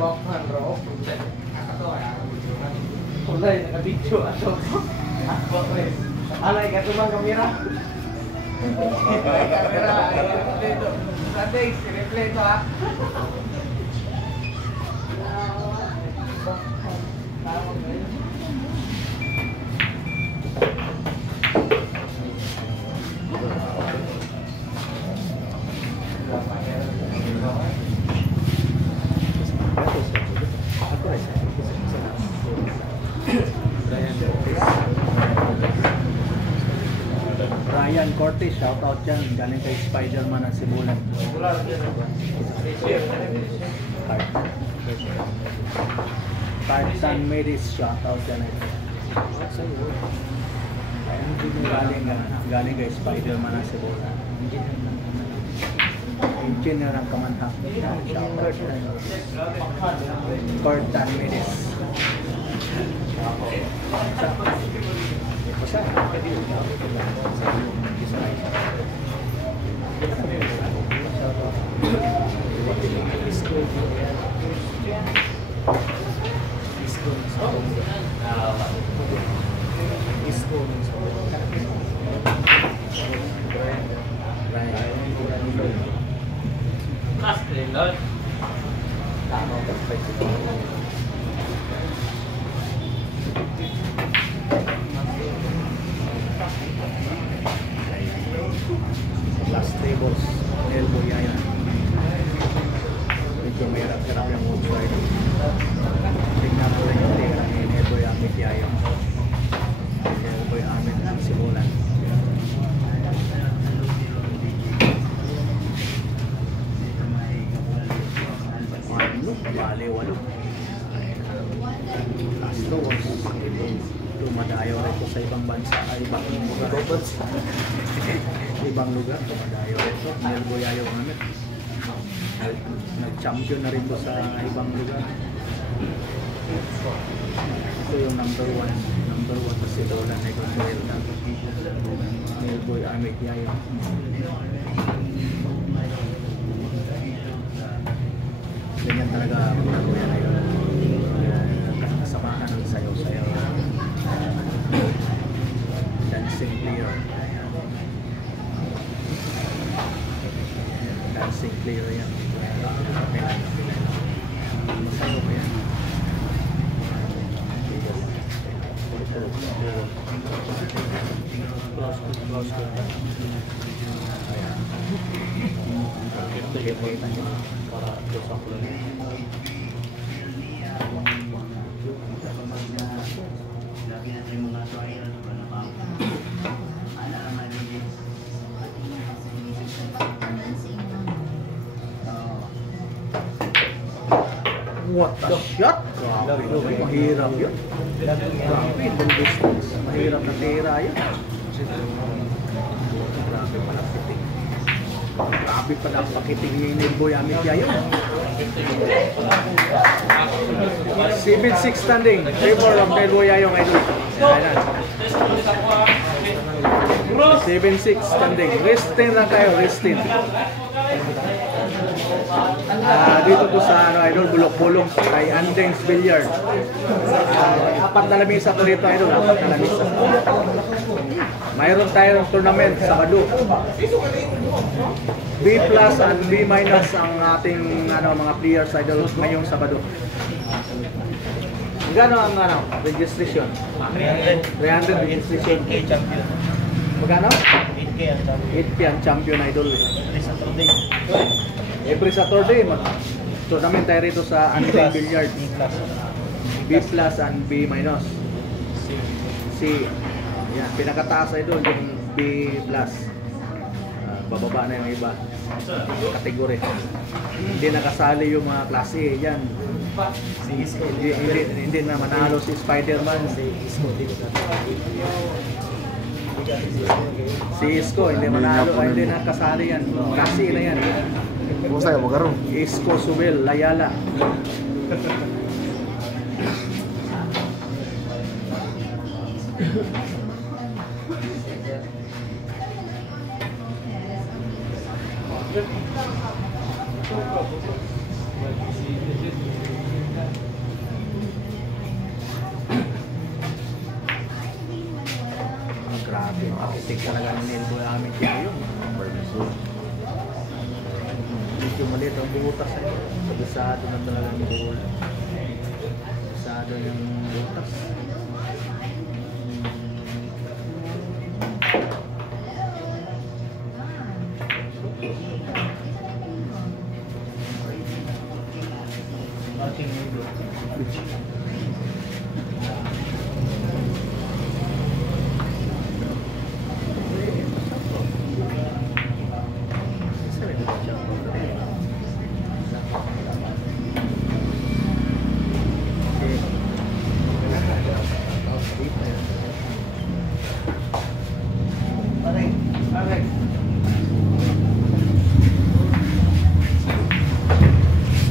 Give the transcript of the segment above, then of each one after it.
Bakman raw. Kulay nakabidyo ato. Alay ka tumang kamera. Kamera. Nanti replay to ha. Ryan Cortez, shout out dyan. Galing kay Spider-Man ang simulan. Tartan Medis, shout out dyan. Galing kay Spider-Man ang simulan. Engineer ang kamanhak. Shout out dyan. Tartan Medis. Basta, last tables, elbow yan. Medyo mahirap-hirap yung outside. Tingnan mo rin yung tira ni elbow amit yayo. Elbow amit ang simulan. Bali-walo. Last rows. Dumadayo ito sa ibang bansa, ibang lugar. Ibang lugar, dumadayo ito. Elbow yayo amit. Nag-champion na rin ito sa ibang lugar. Ito yung number one sa silolan na ito sa Elda. Elbow amit yayo. Ganyan talaga ako yan ayun. Kasamahan ng sayaw-sayaw. Dancing player. Dancing player yan. Masayaw ko yan. Close ko. Ayan. Kita nyo. Para close up lang. Lagi natin yung mga trial na pa. What the shot? Grabe, mahirap yun. Grabe, itong distance. Mahirap na tira yun. Grabe pala piting. Grabe pala ang pakiting ni Elbow Amit yayo. 7-6 standing. Favor of Elbow yayo ngayon. 7-6 standing. Resting lang tayo, resting. Dito po sa idol, bulok-bulong kay Andeng's Billiard. Apat na lamisa po dito idol, apat na lamisa. Mayroon tayong tournament sa Badu. B plus and B minus ang ating mga players idol ngayong Sabado. Magkano ang registration? 300 registration. Magkano? 8K ang champion idol. Every Saturday, tournament tayo rito sa Andeng Billiard. B plus and B minus. C. Yan, pinakataas ay doon yung B plus. Bababa na yung iba. Kategory. Hindi nakasali yung mga klase. Yan. Hindi na manalo si Spider-Man. Si Isko, hindi manalo. Hindi nakasali yan. Klase na yan. Kumusta ka mo karon? Isko Subel, Layala. Grabe, makitik talaga ng Nelboy Amit yun. Medyo maliit ang butas ay. Kabisado na talaga ng buhol. Kabisado yung butas.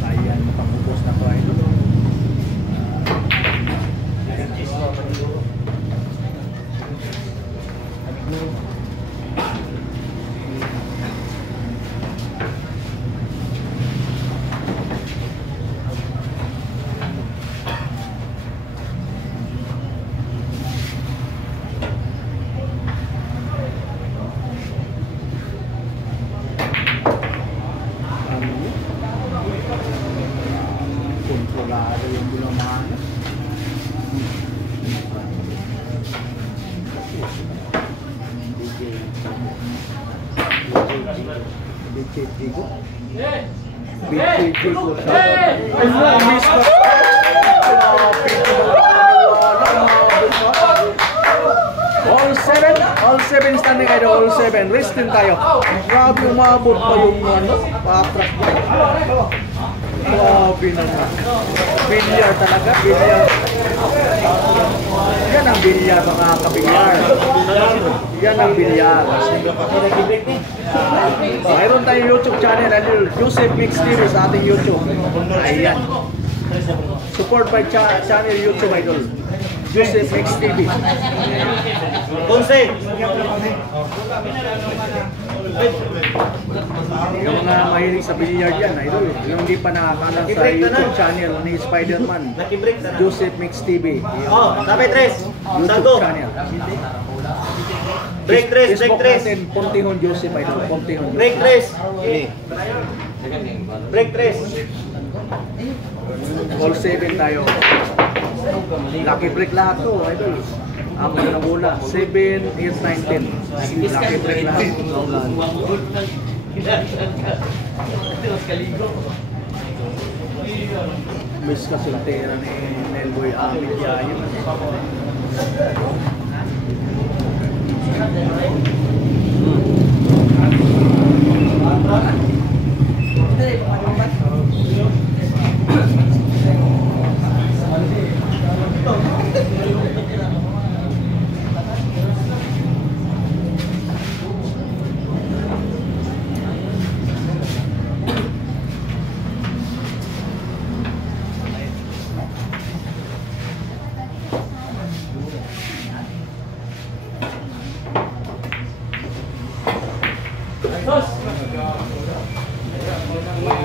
Ayan, pangubos na to ay ito. Kontrolado yung bulaman. DJ Tigo. DJ Tigo. Ay mo, miss ka. All seven standing idol, all seven. Rest din tayo. Grabe umabot pa yung ano, pa-attract. Grabe naman. Bilyar talaga, bilyar. Yan ang bilyar mga kabilyar. Yan ang bilyar. Mayroon tayong YouTube channel, Joseph Mix TV sa ating YouTube. Ayan. Support by channel YouTube idol. Joseph Mix TV. Yung mga mahilig sa billiard yan, idol. Yung hindi pa nakakalang sa YouTube channel ni Spider-Man, Joseph Mix TV. YouTube channel. Facebook natin, Pontihon Joseph idol. Pontihon Joseph. All 7 tayo. Lucky break lahat to, idol. Ang mga bola, 7, 8, 9, 10. Lucky break lahat. Miss ka sultera ni Nelboy Amit Yayo.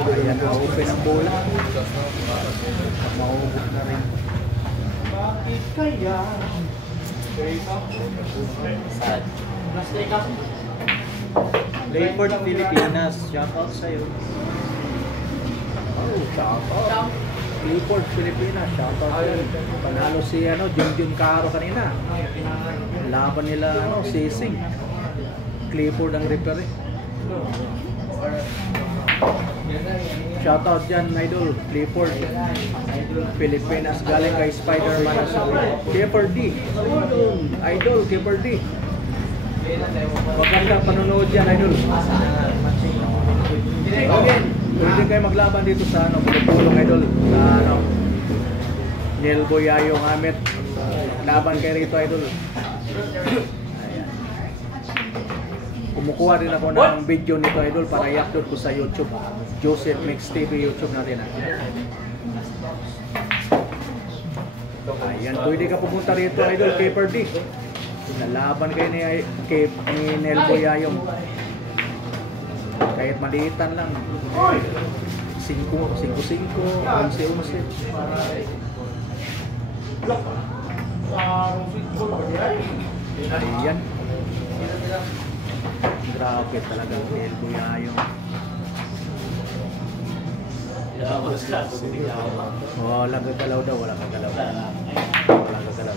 Ayan, na-open ang bola. Maubos na rin. Bakit kaya? Sad. Playport Pilipinas, shoutout sa'yo. Oh, shoutout. Playport Pilipinas, shoutout sa'yo. Panalo si Junjun Caro kanina. Laban nila Sising. Clifford ang referee. Shoutout dyan, idol. Clifford. Pilipinas galing kay Spider-Man. Clifford D. Idol, Clifford D. Maganda panonood yan, idol. Okay. Pwede kayo maglaban dito sa Pulong idol. Sa Nelboy Yayo Amit. Laban kayo rito, idol. Kumukuha din ako ng video nito, idol, para i-upload ko sa YouTube. Joseph Mix TV YouTube natin. Ayan, pwede ka pumunta rito, idol, Clifford D. Nalaban kayo ni Nelboy Yayong. Kahit maliitan lang. Ayan. Grabe talaga Nel Buyayo. Wala gagalaw daw, wala gagalaw. Wala gagalaw.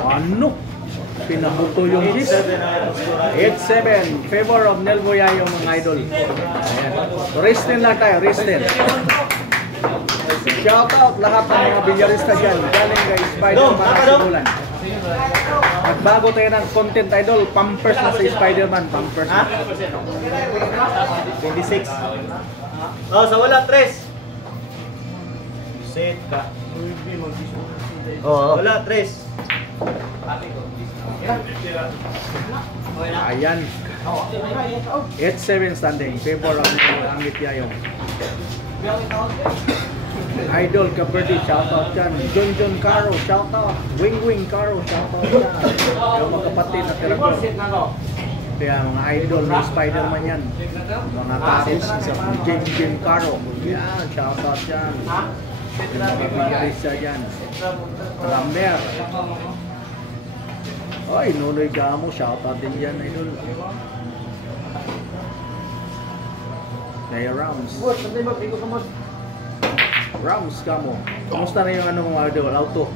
Ano? Pinabuto yung kiss. 8-7. Favor of Nel Buyayo mga idol. Ayan. Restin lang tayo, restin. Shout out lahat ng mga bilyarista dyan. Galing kay Spider-Man at Sibulan. Nagbago tayo ng content idol. Pampers na sa Spider-Man. Pampers na. 26. Oh, sa wala, 3. Set ka. Oo. Wala, 3. Ayan. 8-7 standing. Favor of Angit Yayong. Idol Kaperdi, shout out dyan. John Caro, shout out. Wing Caro, shout out dyan. Yung mga kapatid na tira ko. Kaya mga idol ng Spider-Man yan. Mga tapos Jim Caro. Yan, shout out dyan. Yung mga bigarisa dyan. Lambert. Oy, Nonoy Gamo, shout out din dyan, idol. Kaya Rams Gamo. Kumusta na yung ano mo, idol? Auto.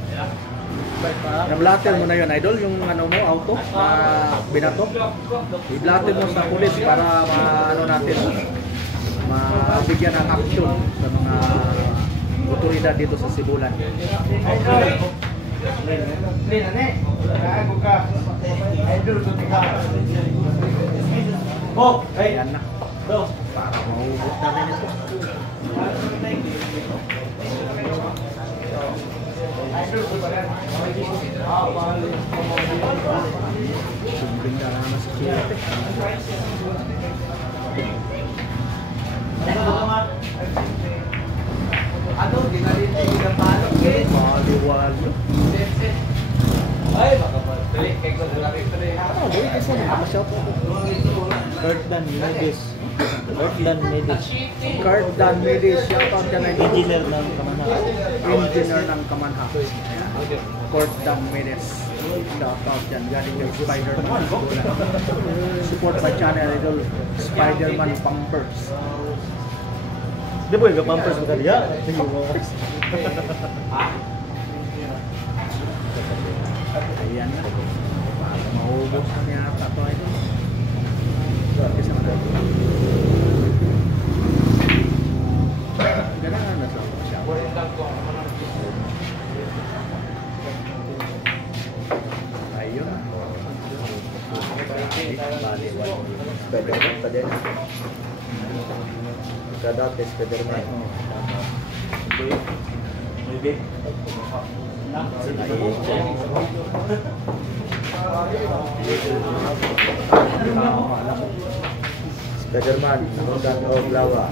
Nablatter mo na yun, idol, yung ano mo, auto na binato. I-blatter mo sa pulis para ano natin, mabigyan ng action sa mga otoridad dito sa Sibulan. Ayan na. Para maubos na rin ito. Sumbing na lang sa Chile. Ano, di na rin tayo palo. Maliwalo. Ay, baka balik. Kaya ko na rin rin. Ano, boy, kasi nakashout ako. Kirkland Medis. Kirkland Medis. Kirkland Medis, shout out ka na Engineer ng Kamanha. Engineer ng Kamanha. Kirkland Medis. Shout out dyan. Galing kay Spider-Man. Support my channel, idol. Spider-Man Pampers. Di ba yung Pampers mo kaliya? Ayan na. Para maubos na niya ata ito, idol. Kasi naman. Ganaan na sa siya. Ayun. Spider-Man pa din. Kadate Spider-Man. Spider-Man, namundan o Blawa.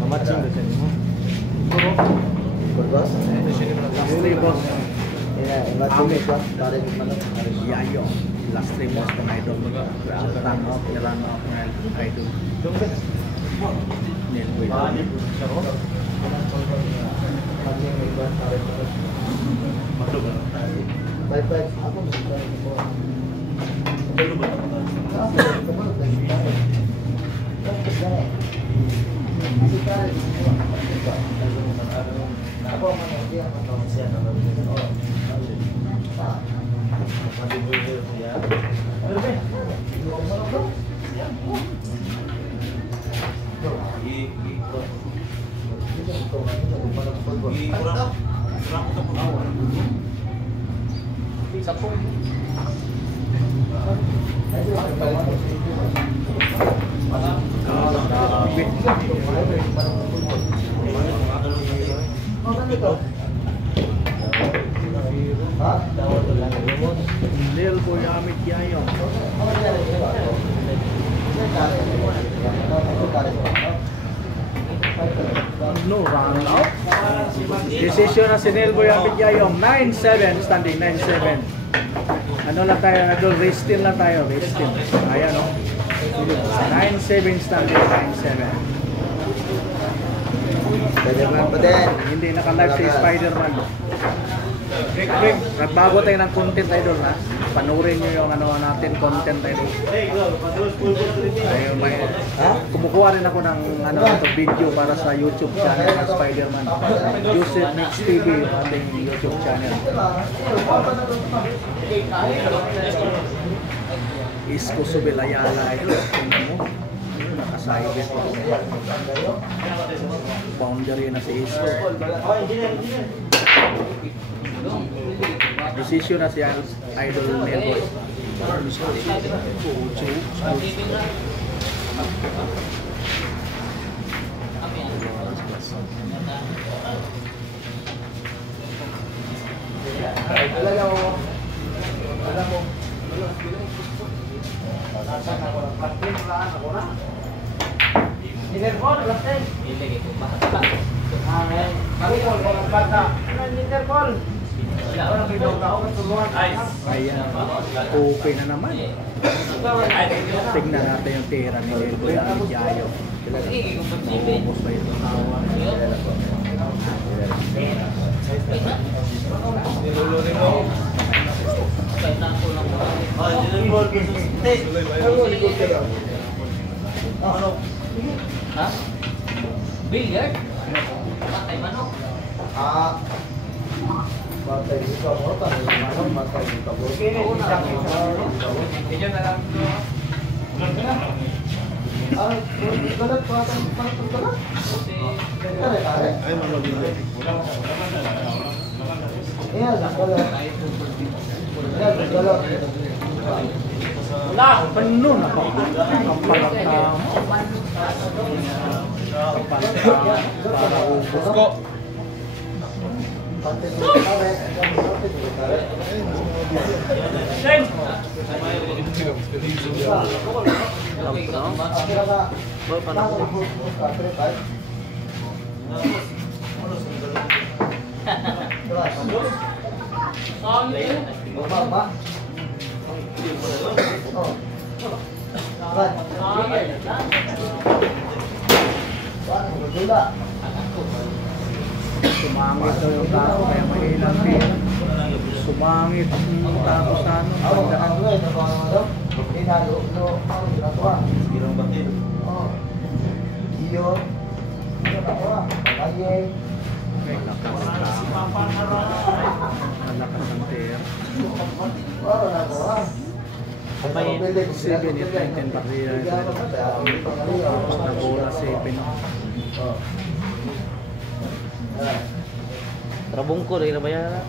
Mamacing doon mo. Boss? Last three boss. Matching boss. Tarik manok. Yayo. Last three boss ng idol. Run off ng idol. Nel Buyayo. Bye-bye. Ako mo. Nel Buyayo. Desisyon na si Nelboy Abidjayong 9-7, standing 9-7. Ano lang tayo, idol, restin lang tayo, restin. Ayan o. 9-7 standing, 9-7. Spider-Man pa din. Hindi naka-live si Spider-Man. Nagbago tayo ng content, idol, ha? Panurin nyo yung ano natin, content, idol. Ayun, may, kumukuha rin ako ng ano, ito, video para sa YouTube channel ng Spider-Man. Joseph Mix TV, ating YouTube channel. Isko Subilayala, idol. Tingnan mo. Nakasaybe pa. Boundary na si Isko. Desisyon na si Idol Nelboy. Ayan, okay na naman. Tignan natin yung tira ni Nelboy Abidjayong. Ubus pa yung tawa. Ha? Billiard? Patay manok. Matay dito mo, matay dito mo. Hindi na lang ito. Galat pa ito. Galat? Kare. Ay, mamagigil. Ayan, galat. Ayan, galat. Wala, paano na pa? Kampalata mo. Kampalata para ubus ko. Sumangit daw yung tao, kaya mahilang din. Sumangit yung tao sa ano, pagdaan. Girang bakit? May lakas ang tao. Malakas ang tira. 7 at 19 barrier. Tapos na bola 7. Rabong ko, rin na ba yan?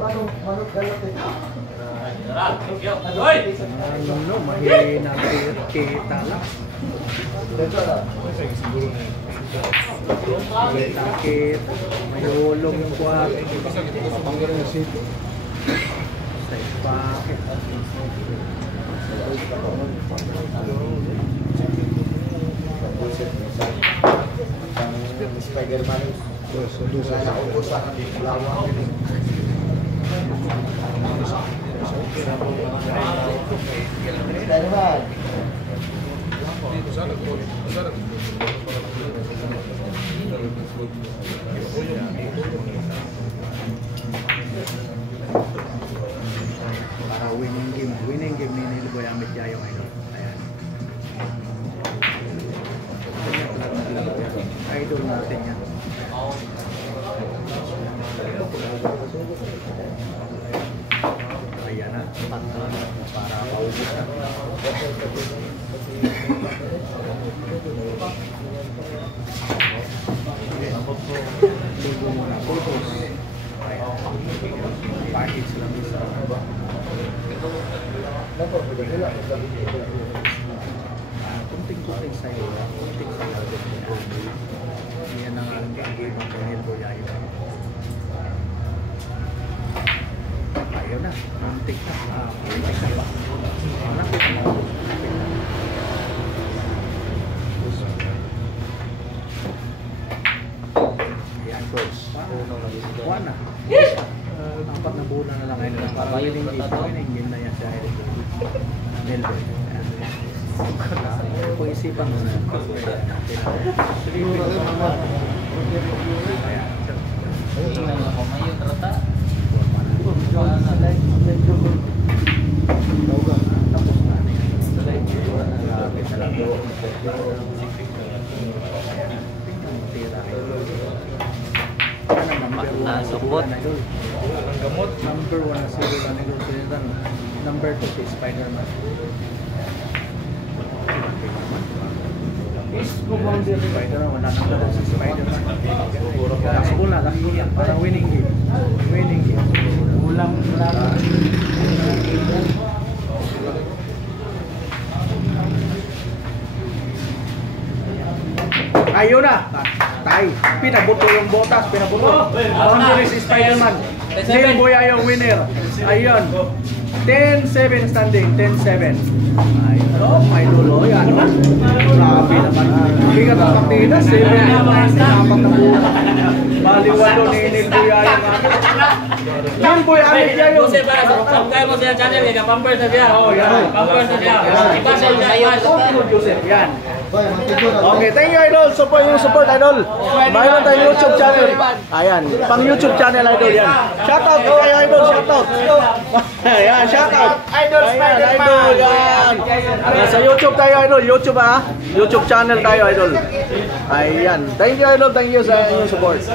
Ano, mahina ang kita lang. Takit, mayulong yung kwat. Sa ipakit. Spider-Man. Naubusan ang lawa. Spider-Man. Para winning game ni Nelboy Abidjayong idol. Ayan. Idol natin yan. Ayan na, para paubos na. Lugo muna, photos. Package lang isa. Kunting-kunting sa'yo. Kunting sa'yo. Yan ang game ng Nelboy Abidjayong. Ayaw na, muntik na. Muntik na ba? Malapit na. Malapit na. Melbourne. Pag-isipan mo na. Tingnan mo kung may trata. Tapos na. Nasukot. Gamot. Number 1 na zero na negotiation. Number 2 si Spider-Man. Spider-Man, wala nang laro si Spider-Man. Last goal na, last goal na. Parang winning game. Winning game. Ulam lang. Ayun na. Tay. Pinabuto yung botas. Pinabuto. Boundary si Spider-Man. Neil Boya yung winner. Ayun. 10-7 standing. 10-7. Ayun. Oh, may dulo. Yan. Grabe naman. Bigat ang partida. 7 apat na buo. Baliwalo ni Neil Boya yung Neil Boya yung Jose para subscribe mo sa channel niya, pampers na siya. Oh, yan. Pampers na siya. Ipasa siya, ipasa. Joseph. Yan. Boy, magpicture na. Okay, thank you idol. Support yung support idol. Mayroon tayong YouTube channel. Ayan, pang YouTube channel idol yan. Shoutout ko kayo idol, shoutout. Ayan, shoutout. Idol Spider-Man. Idol yan. Sa YouTube tayo idol, YouTube ha. YouTube channel tayo idol. Ayan. Thank you idol, thank you sa inyong support.